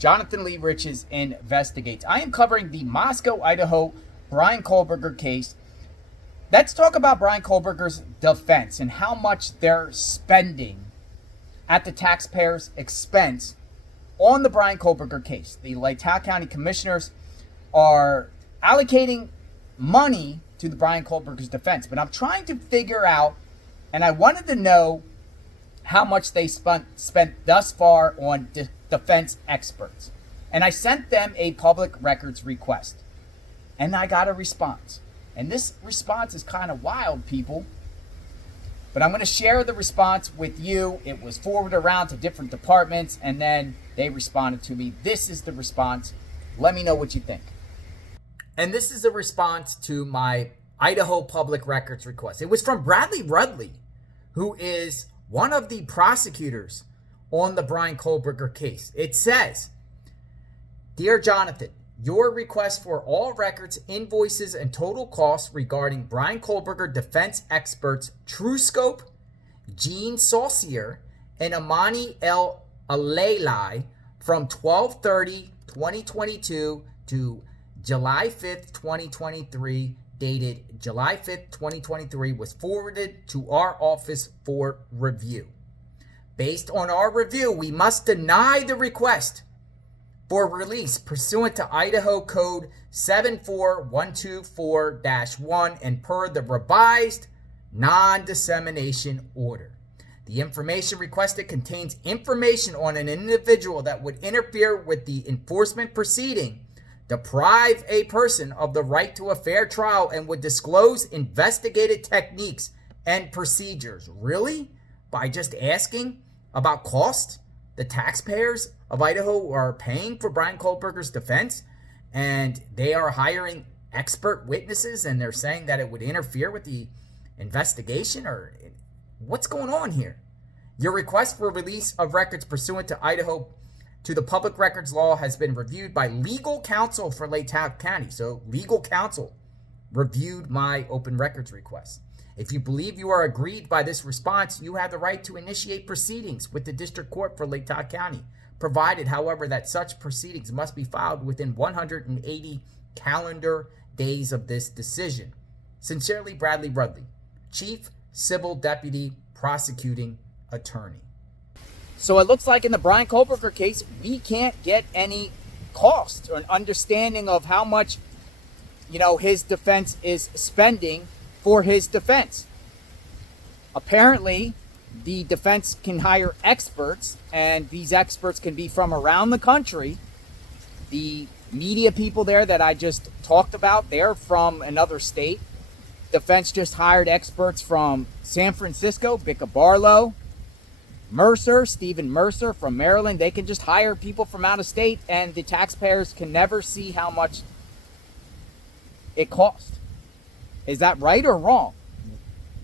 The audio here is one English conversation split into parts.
Jonathan Lee Riches Investigates. I am covering the Moscow, Idaho Bryan Kohberger case. Let's talk about Bryan Kohberger's defense and how much they're spending at the taxpayers' expense on the Bryan Kohberger case. The Lake County commissioners are allocating money to the Bryan Kohberger's defense, but I'm trying to figure out, and I wanted to know how much they spent thus far on defense experts. And I sent them a public records request, and I got a response. And this response is kind of wild, people. But I'm going to share the response with you. It was forwarded around to different departments, and then they responded to me. This is the response. Let me know what you think. And this is a response to my Idaho public records request. It was from Bradley Rudley, who is one of the prosecutors on the Bryan Kohberger case. It says, "Dear Jonathan, your request for all records, invoices, and total costs regarding Bryan Kohberger defense experts TrueScope, Gene Saucier, and Amani El Alalai from 12/30/2022 to July 5th, 2023, dated July 5th, 2023, was forwarded to our office for review. Based on our review, we must deny the request for release pursuant to Idaho Code 74124-1 and per the revised non-dissemination order. The information requested contains information on an individual that would interfere with the enforcement proceeding, deprive a person of the right to a fair trial, and would disclose investigative techniques and procedures." Really? By just asking about cost? The taxpayers of Idaho are paying for Bryan Kohberger's defense, and they are hiring expert witnesses, and they're saying that it would interfere with the investigation? Or what's going on here? Your request for release of records pursuant to Idaho to the public records law has been reviewed by legal counsel for Lake County. So legal counsel reviewed my open records request. If you believe you are aggrieved by this response, you have the right to initiate proceedings with the district court for Lake County, provided, however, that such proceedings must be filed within 180 calendar days of this decision. Sincerely, Bradley Rudley, Chief Civil Deputy Prosecuting Attorney. So it looks like in the Bryan Kohberger case, we can't get any cost or an understanding of how much, his defense is spending for his defense. Apparently, the defense can hire experts, and these experts can be from around the country. The media people there that I just talked about, they're from another state. Defense just hired experts from San Francisco, Bicca Barlow, Stephen Mercer from Maryland. They can just hire people from out of state, and the taxpayers can never see how much it cost. Is that right or wrong?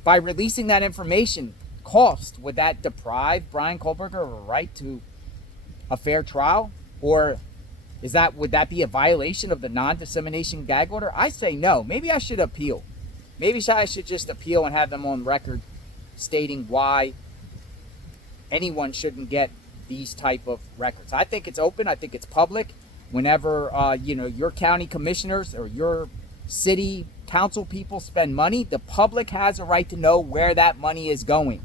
By releasing that information, would that deprive Bryan Kohberger of a right to a fair trial? Or would that be a violation of the non-dissemination gag order? I say no. Maybe I should appeal. Maybe I should just appeal and have them on record stating why anyone shouldn't get these type of records. I think it's open. I think it's public. Whenever your county commissioners or your city council people spend money, the public has a right to know where that money is going.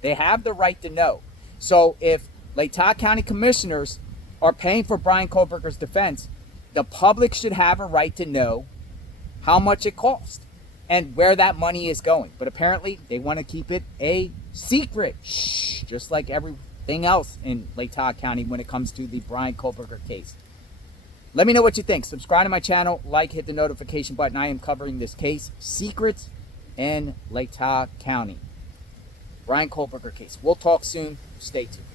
They have the right to know. So if Lake County commissioners are paying for Bryan Kohberger's defense, the public should have a right to know how much it cost and where that money is going. But apparently they want to keep it a secret, just like everything else in Lake County when it comes to the Bryan Kohberger case. Let me know what you think. Subscribe to my channel, hit the notification button. I am covering this case, secrets in Lake County. Bryan Kohberger case. We'll talk soon. Stay tuned.